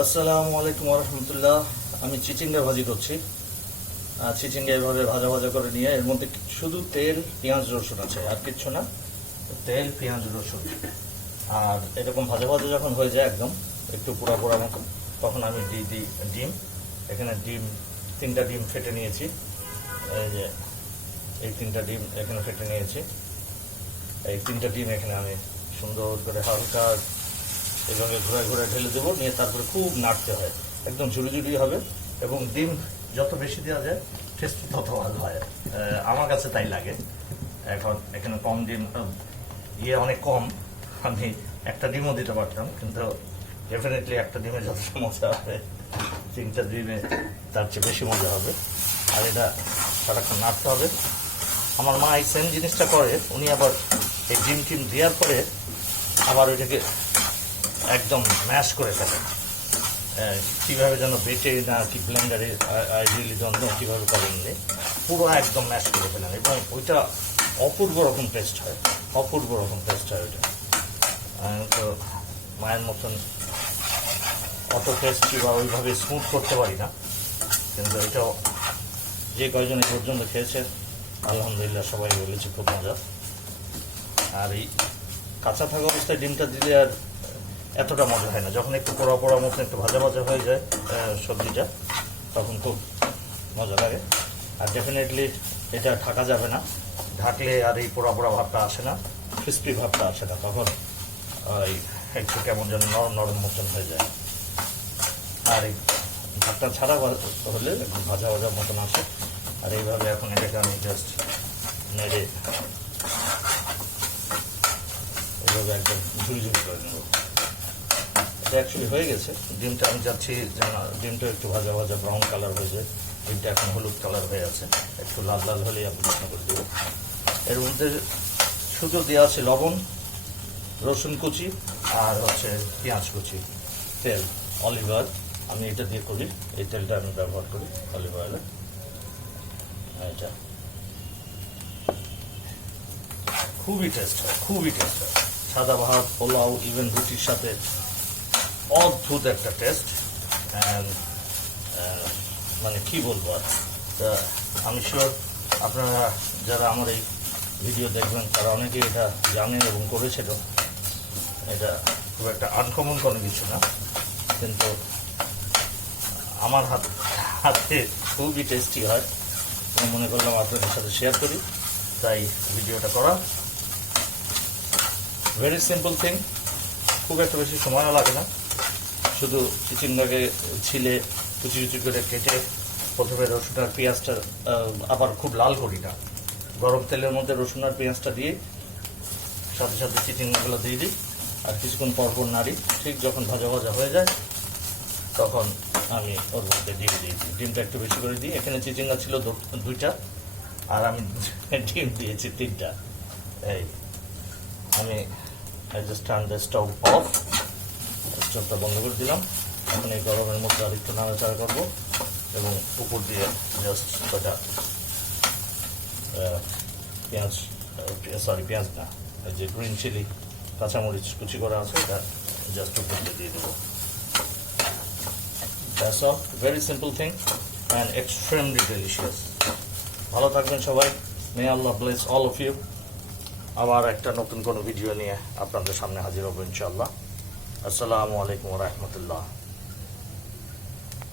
আসসালামু আলাইকুম ওয়া রাহমাতুল্লাহ। আমি চিচিঙ্গা ভাজি করছি। চিচিঙ্গা এভাবে ভাজা ভাজা করে নিয়ে এর মধ্যে শুধু তেল, পেঁয়াজ, রসুন আছে, আর কিচ্ছু না। তেল, পেঁয়াজ, রসুন। আর এরকম ভাজা ভাজা যখন হয়ে যায় একদম একটু পোড়া পোড়া মতো, তখন আমি দিই ডিম। এখানে তিনটা ডিম ফেটে নিয়েছি। এই যে এই তিনটা ডিম এখানে ফেটে নিয়েছি। এই তিনটা ডিম এখানে আমি সুন্দর করে হালকা এভাবে ঘুরে ঘুরে ঢেলে দেবো, নিয়ে তারপরে খুব নাড়তে হয়, একদম ঝুড়ি হবে। এবং ডিম যত বেশি দেওয়া যায় টেস্ট তত ভালো হয়, আমার কাছে তাই লাগে। এখন এখানে কম ডিম, অনেক কম, আমি একটা ডিমও দিতে পারতাম, কিন্তু ডেফিনেটলি একটা ডিমে যতটা মজা হবে তিনটা ডিমে তার চেয়ে বেশি মজা হবে। আর এটা সারাক্ষণ নাড়তে হবে। আমার মা এই সেম জিনিসটা করে, উনি আবার এই ডিম টিম দেওয়ার পরে আবার ওইটাকে একদম ম্যাশ করে ফেলেন। কীভাবে যেন বেটে না কি ব্লেন্ডারে, আই রিয়েলি ডোন্ট নো কীভাবে করেননি, পুরো একদম ম্যাশ করে ফেলেন, এবং ওইটা অপূর্ব রকম টেস্ট হয়, অপূর্ব রকম টেস্ট হয় ওইটা। তো মায়ের মতন অত টেস্টি বা ওইভাবে স্মুথ করতে পারি না, কিন্তু এটাও যে কয়জন এই পর্যন্ত খেয়েছে আলহামদুলিল্লাহ সবাই বলেছে খুব মজা। আর এই কাঁচা থাকা অবস্থায় ডিমটা দিলে আর এতটা মজা হয় না, যখন একটু পোড়া পোড়া মতো একটু ভাজা ভাজা হয়ে যায় সবজিটা, তখন খুব মজা লাগে। আর ডেফিনেটলি এটা ঢাকা যাবে না, ঢাকলে আর এই পোড়া পোড়া ভাবটা আসে না, ক্রিস্পি ভাবটা আসে না, তখন ওই একটু কেমন যেন নরম নরম মতন হয়ে যায়। আর এই ভাতটা ছাড়া হলে একটু ভাজা ভাজা মতন আসে। আর এইভাবে এখন এটাকে আমি জাস্ট নেড়ে এইভাবে একদম ঝুড়ি করে নেব। এটা অ্যাকচুয়ালি হয়ে গেছে। ডিমটা আমি যাচ্ছি যেন ডিমটা একটু ভাজা ভাজা ব্রাউন কালার হয়ে যায়। ডিমটা এখন হলুদ কালার হয়ে আছে, একটু লাল লাল হলেই আমি প্রশ্ন করে দেবো। এর মধ্যে শুধু দেওয়া আছে লবণ, রসুন কুচি, আর হচ্ছে পেঁয়াজ কুচি, তেল, অলিভ অয়েল। আমি এটা দিয়ে করি, এই তেলটা আমি ব্যবহার করি অলিভ অয়েলে। এটা খুবই টেস্ট হয়, খুবই টেস্ট হয়। সাদা ভাত, পোলাও, ইভেন রুটির সাথে অদ্ভুত একটা টেস্ট। মানে কি বলবো আর, তা আমি শিওর আপনারা যারা আমার এই ভিডিও দেখবেন তারা অনেকেই এটা জানে এবং করেছিল। এটা খুব একটা আনকমন কোনো কিছু না, কিন্তু আমার হাতে খুবই টেস্টি হয়। আমি মনে করলাম আপনাদের সাথে শেয়ার করি, তাই ভিডিওটা করা। ভেরি সিম্পল থিং, খুব একটা বেশি সময়ও লাগে না। শুধু চিচিঙ্গাকে ছিলে কুচি কুচি করে কেটে প্রথমে রসুন আর পেঁয়াজটা, আবার খুব লাল করি না, গরম তেলের মধ্যে রসুন আর পেঁয়াজটা দিয়ে সাথে সাথে চিচিঙ্গাগুলো দিয়ে দিই, আর কিছুক্ষণ পরপর নাড়ি। ঠিক যখন ভাজা ভাজা হয়ে যায় তখন আমি ওর মধ্যে দিয়ে দিয়েছি, ডিমটা একটু বেশি করে দিই। এখানে চিচিঙ্গা ছিল দুইটা, আর আমি ডিম দিয়েছি তিনটা। এই আমি just turn the stove off, স্টোভটা বন্ধ করে দিলাম। এখন এই গরমের মধ্যে আর একটু নাড়াচাড়া করবো, এবং উপর দিয়ে জাস্ট কটা পেঁয়াজ, পেঁয়াজ না, যে গ্রিন চিলি কাঁচামরিচ কুচি করা আছে, এটা জাস্ট উপর দিয়ে দেবো। That's all, very simple thing and extremely delicious. ভালো থাকবেন সবাই, মে আল্লাহ ব্লেস অল অফ ইউ। আবার একটা নতুন কোনো ভিডিও নিয়ে আপনাদের সামনে হাজির হবো ইনশাআল্লাহ। আসসালামু আলাইকুম ওয়া রাহমাতুল্লাহ।